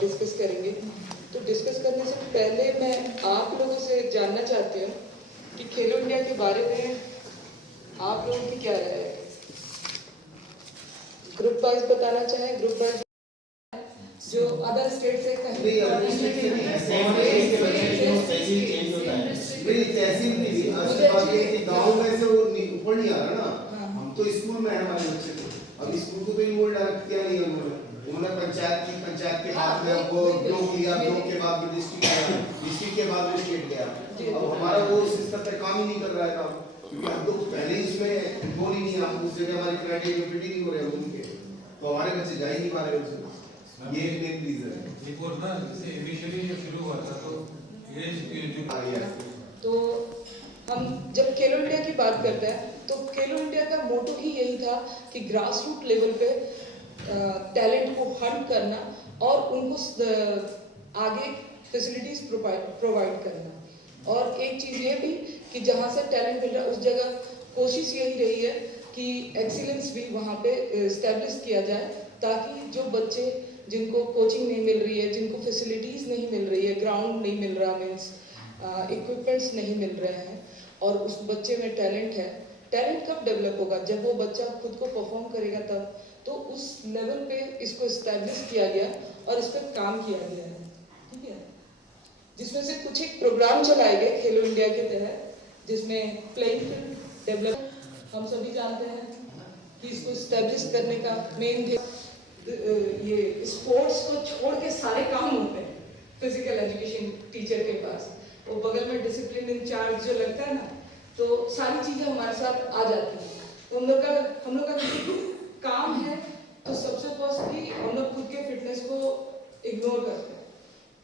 Discuss करेंगे। तो discuss करने से पहले मैं आप लोगों से जानना चाहती हूँ कि खेलो इंडिया के बारे में आप लोगों की क्या राय है। ग्रुप वाइज बताना चाहें, ग्रुप वाइज जो अदर स्टेट से गाँव में से वो ऊपर नहीं आ रहा ना। हम तो स्कूल में है हमारे बच्चे को, अभी स्कूल को कोई वो डायरेक्ट किया नहीं उन्होंने पंचायत के बाद में वो ब्लॉक लिया, ब्लॉक के बाद में डिस्ट्रिक्ट गया, डिस्ट्रिक्ट के बाद में स्टेट गया। अब हमारा वो सिस्टम पे काम ही नहीं कर रहा है काम, क्योंकि हम तो पहले ही इसमें बोल ही नहीं, हम उस जगह हमारी क्राइटेरिया फिट ही नहीं हो रहे उनके, तो हमारे बच्चे जा ही नहीं पा रहे उसमें। ये एक मेन रीजन है। ये कोर्स ना जैसे इनिशियली जब शुरू हुआ था तो ये जो आ गया, तो हम जब खेलो इंडिया की बात करते हैं तो खेलो इंडिया का मोटो ही यही था कि ग्रास रूट लेवल पे टैलेंट को हंट करना और उनको आगे फैसिलिटीज प्रोवाइड करना। और एक चीज़ ये भी कि जहाँ से टैलेंट मिल रहा है उस जगह कोशिश यही रही है कि एक्सीलेंस भी वहाँ पे इस्टेब्लिश किया जाए, ताकि जो बच्चे जिनको कोचिंग नहीं मिल रही है, जिनको फैसिलिटीज़ नहीं मिल रही है, ग्राउंड नहीं मिल रहा, मीन्स इक्विपमेंट्स नहीं मिल रहे हैं, और उस बच्चे में टैलेंट है, टैलेंट कब डेवलप होगा? जब वो बच्चा खुद को परफॉर्म करेगा तब। तो उस लेवल पे इसको इस्टेब्लिश किया गया और इस पर काम किया गया है, ठीक है। जिसमें से कुछ एक प्रोग्राम चलाए गए खेलो इंडिया के तहत, जिसमें प्लेइंग फील्ड डेवलप, हम सभी जानते हैं कि इसको इस्टेब्लिश करने का मेन ये स्पोर्ट्स को छोड़ के सारे काम होते हैं फिजिकल एजुकेशन टीचर के पास, वो बगल में डिसिप्लिन इंचार्ज जो लगता है ना, तो सारी चीज़ें हमारे साथ आ जाती हैं। तो हम लोग का काम है, तो सबसे फर्स्टली हम लोग खुद के फिटनेस को इग्नोर करते हैं।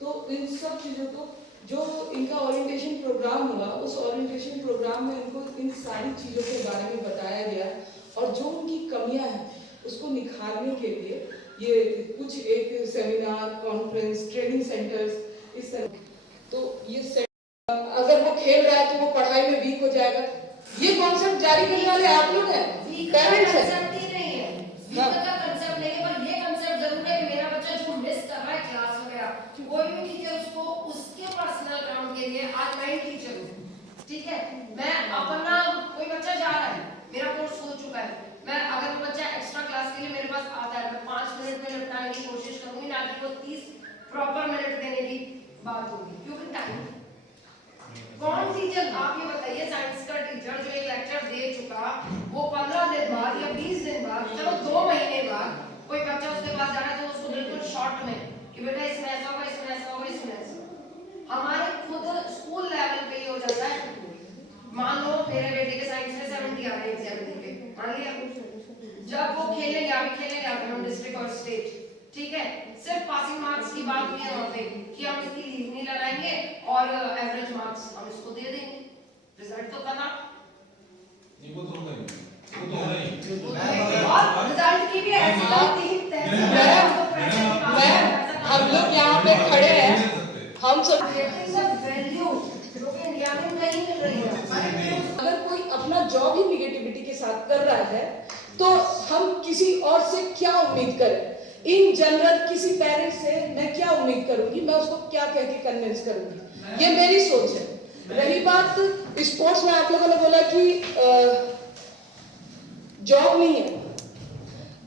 तो इन सब चीज़ों को, जो इनका ओरिएंटेशन प्रोग्राम हुआ, उस ओरिएंटेशन प्रोग्राम में इनको इन सारी चीज़ों के बारे में बताया गया, और जो उनकी कमियां हैं उसको निखारने के लिए ये कुछ एक सेमिनार, कॉन्फ्रेंस, ट्रेनिंग सेंटर्स इस तरह। तो ये अगर वो खेल रहा है तो वो पढ़ाई में वीक हो जाएगा, ये कॉन्सेप्ट जारी करने वाले आप लोग हैं, पेरेंट्स हैं। कंसेप्ट नहीं है, पर ये कंसेप्ट जरूर है कि मेरा बच्चा जो मिस कर रहा है क्लास वगैरह, कोई भी टीचर उसको उसके पर्सनल काम के लिए, आज मैं टीचर हूँ, ठीक है, मैं अपना कोई बच्चा जा रहा है, मेरा कोर्स हो चुका है, मैं अगर वो बच्चा एक्स्ट्रा क्लास के लिए मेरे पास आता है, मैं 5 मिनट में निपटाने की कोशिश करूंगी, ना कि वो 30 प्रॉपर मिनट देने की बात होगी, क्योंकि टाइम कौन टीचर, आप ये बताइए, साइंस का टीचर जो एक लेक्चर दे चुका, वो 15 दिन बाद या 20 दिन बाद, चलो 2 महीने बाद कोई बच्चा उसके पास जा रहा है तो उसको बिल्कुल शॉर्ट में कि बेटा इसमें ऐसा होगा, इसमें ऐसा होगा, इसमें ऐसा। हमारे खुद स्कूल लेवल पे ही हो जाता है। मान लो मेरे बेटे के साइंस में 70 आ रहे हैं एग्जाम पे, मान लिया, जब वो खेलेंगे, अभी खेलेंगे हम डिस्ट्रिक्ट और स्टेट, ठीक है, सिर्फ पासिंग मार्क्स की बात हुई है वहां पे कि हम इसकी लीव नहीं लगाएंगे और एवरेज मार्क्स हम इसको दे देंगे, रिजल्ट तो करना ये वो तो नहीं, वो तो नहीं, और रिजल्ट की भी ऐसी हम लोग यहाँ पे खड़े हैं, हम सब वैल्यू जो कि इंडिया में नहीं मिल रही है। अगर कोई अपना जॉब ही निगेटिविटी के साथ कर रहा है तो हम किसी और से क्या उम्मीद करें? इन जनरल किसी पेरेंट्स से मैं क्या उम्मीद करूंगी? मैं उसको क्या कह के कन्विंस करूंगी? ये मेरी सोच है। रही बात स्पोर्ट्स में, आप लोगों ने बोला कि जॉब नहीं है,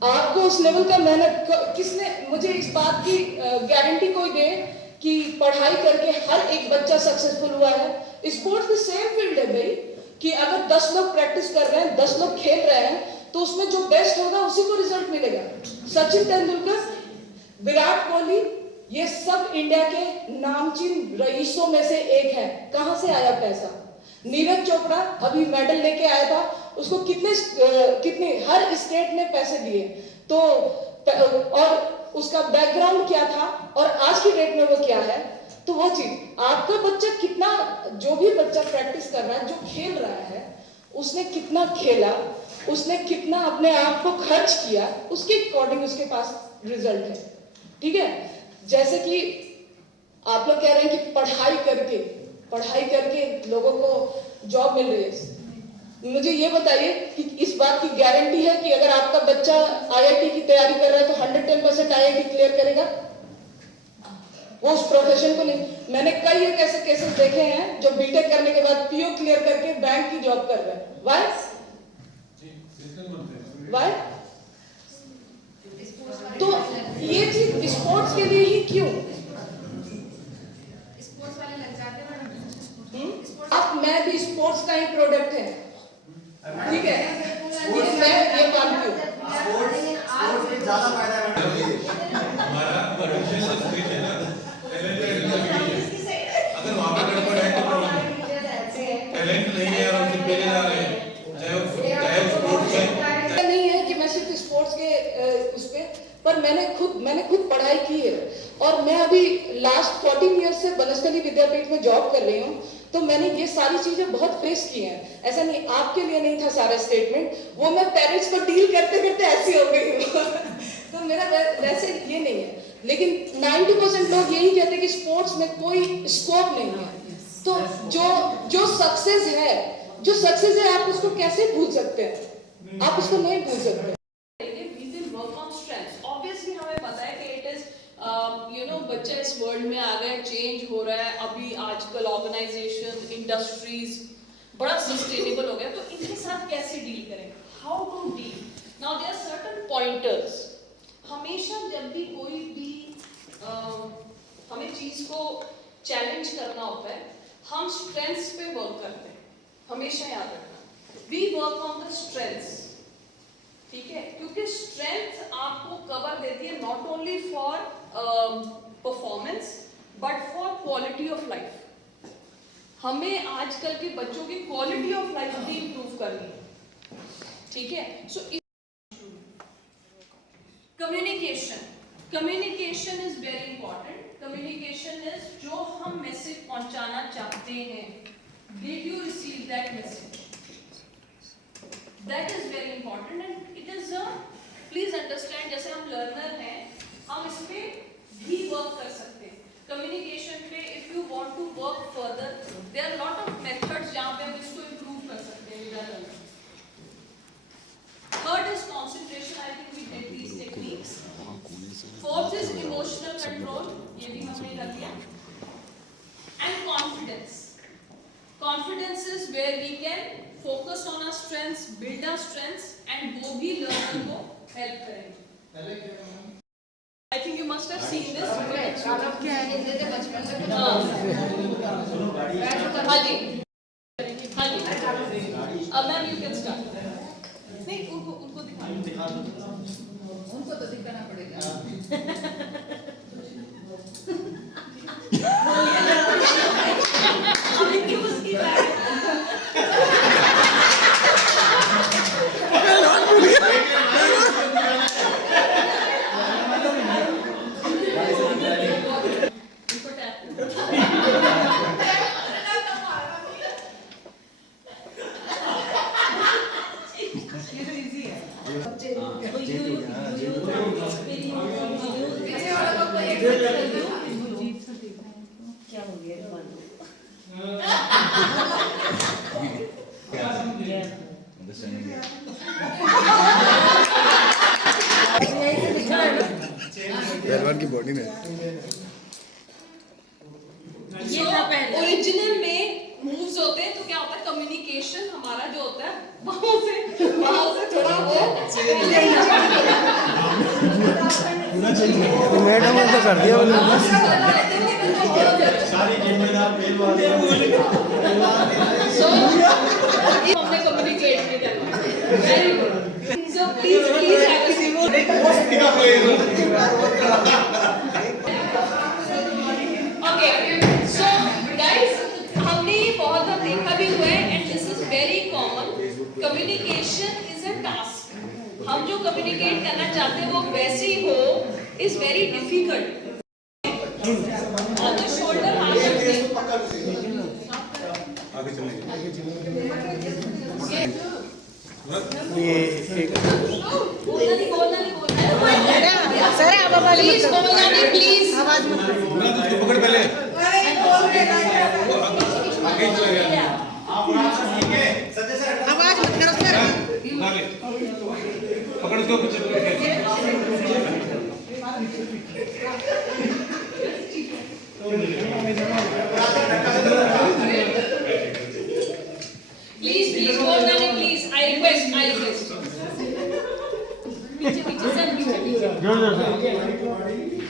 आपको उस लेवल का मेहनत किसने, मुझे इस बात की गारंटी कोई दे कि पढ़ाई करके हर एक बच्चा सक्सेसफुल हुआ है? स्पोर्ट्स भी सेम फील्ड है भाई, कि अगर 10 लोग प्रैक्टिस कर रहे हैं, 10 लोग खेल रहे हैं, तो उसमें जो बेस्ट होगा उसी को रिजल्ट मिलेगा। सचिन तेंदुलकर, विराट कोहली, ये सब इंडिया के नामचीन रईसों में से एक है। कहां से आया पैसा? नीरज चोपड़ा अभी मेडल लेके आया था, उसको कितने हर स्टेट ने पैसे दिए, तो और उसका बैकग्राउंड क्या था और आज की डेट में वो क्या है। तो वो चीज, आपका बच्चा कितना, जो भी बच्चा प्रैक्टिस कर रहा है, जो खेल रहा है, उसने कितना खेला, उसने कितना अपने आप को खर्च किया, उसके अकॉर्डिंग उसके पास रिजल्ट है, ठीक है। जैसे कि आप लोग कह रहे हैं कि पढ़ाई करके लोगों को जॉब मिल रही है, मुझे ये बताइए कि इस बात की गारंटी है कि अगर आपका बच्चा आईआईटी की तैयारी कर रहा है तो 110% आईआईटी क्लियर करेगा? वो उस प्रोफेशन को नहीं। मैंने कई एक ऐसे केसेस देखे हैं जो बीटेक करने के बाद पीओ क्लियर करके बैंक की जॉब कर रहे हैं। Why why? तो ये चीज स्पोर्ट्स के लिए ही क्यों? स्पोर्ट्स वाले लग जाते हैं। आप मैं भी स्पोर्ट्स का ही प्रोडक्ट है, ठीक है, मैं ये मानती हूँ। स्पोर्ट्स में ज्यादा फायदा है। हमारा भविष्य से स्थित है ना, अगर वहाँ पे गड़बड़ है तो टैलेंट नहीं है और उससे पहले जा रहे हैं, चाहे स्पोर्ट्स है। नहीं है कि मैं सिर्फ स्पोर्ट्स के उस पे, पर मैंने खुद पढ़ाई की है और मैं अभी लास्ट 14 ईयर से बनस्थली विद्यापीठ में जॉब कर रही हूँ। तो मैंने ये सारी चीजें बहुत फेस की हैं। ऐसा नहीं आपके लिए नहीं था सारा स्टेटमेंट, वो मैं पेरेंट्स को डील करते करते ऐसी हो गई हूँ। तो मेरा वैसे ये नहीं है, लेकिन 90% लोग यही कहते हैं कि स्पोर्ट्स में कोई स्कोप नहीं है। तो जो सक्सेस है आप उसको कैसे भूल सकते हैं? आप उसको नहीं भूल सकते। ऑब्वियसली हमें पता है कि इट इज बच्चा इस वर्ल्ड में आ गया, चेंज हो रहा है। अभी आजकल ऑर्गेनाइजेशन, इंडस्ट्रीज बड़ा सस्टेनेबल हो गया, तो इनके साथ कैसे डील करें? How to deal? Now there are certain pointers. हमेशा जब भी कोई भी हमें चीज को चैलेंज करना होता है, हम स्ट्रेंथ्स पे वर्क करते हैं। हमेशा याद रखना, we work on the strengths, ठीक है, क्योंकि स्ट्रेंथ आपको कवर देती है not only for performance but for quality of life. हमें आजकल के बच्चों की क्वालिटी ऑफ लाइफ भी इंप्रूव करनी है, ठीक है। So communication is very important. Communication is जो हम मैसेज पहुंचाना चाहते हैं, did you receive that message? That is very important and it is a, please understand, जैसे हम लर्नर हैं, हम इस पे भी वर्क कर सकते हैं। कम्युनिकेशन पे if you want to work further, there are lot of methods जहाँ पे हम इसको improve कर सकते हैं with our learner। Third is concentration, I think we did these techniques। Fourth is emotional control, ये भी हमने कर लिया। And confidence। Confidence is where we can focus on our strengths, build our strengths, and वो भी learner को help करेंगे। I think you must have seen this. हाँ जी, हाँ जी। अब मैम you can start। नहीं, उनको दिखा दो। उनको तो दिखाना पड़ेगा। क्या हो गया? पहलवान की बॉडी में ओरिजिनल में मूव्स होते हैं, तो क्या होता है, कम्युनिकेशन हमारा जो होता है वहां से थोड़ा वो मैडम ने तो कर दिया सारी जिम्मेदार पहलवान हमने कम्युनिकेट नहीं करना। Very good. So please have a seat. Okay, so guys, हमने ये बहुत बार देखा भी हुआ है and this is very common. Communication is a task. हम जो कम्युनिकेट करना चाहते हैं वो वैसे ही हो इज वेरी डिफिकल्ट। और तो शोल्डर आगे चलेंगे। ये एक बोलना नहीं सर आप आवाज प्लीज बोलना नहीं प्लीज। आवाज मत करो। पकड़ पहले आगे चले गया। आवाज मत करो सर। पकड़ उसको पीछे पीछे पीछे सर पीछे पीछे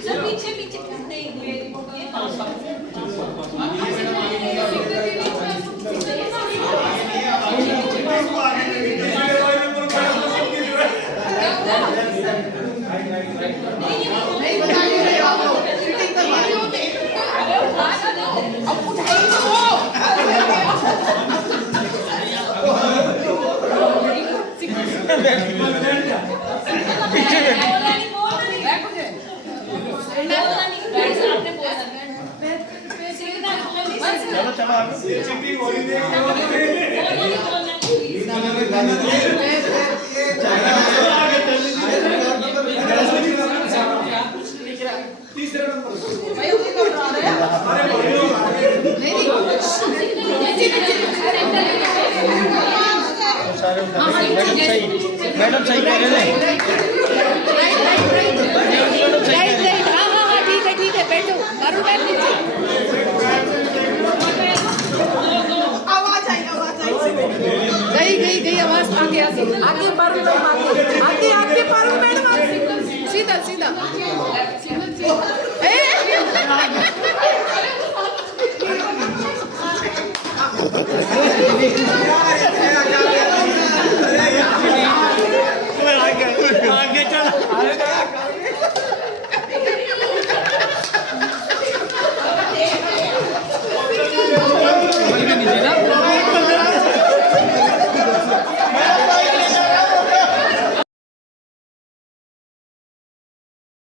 सर पीछे पीछे नहीं ये पास नहीं बता रही हो आप सीटिंग करवा रही हो अब उठाई मैडम सही कह रहे हैं राइट हाँ हाँ हाँ ठीक है बैठो मारो बैठ नीचे आवाज आई गई आवाज आगे मारो आगे पारो मैडम सीधा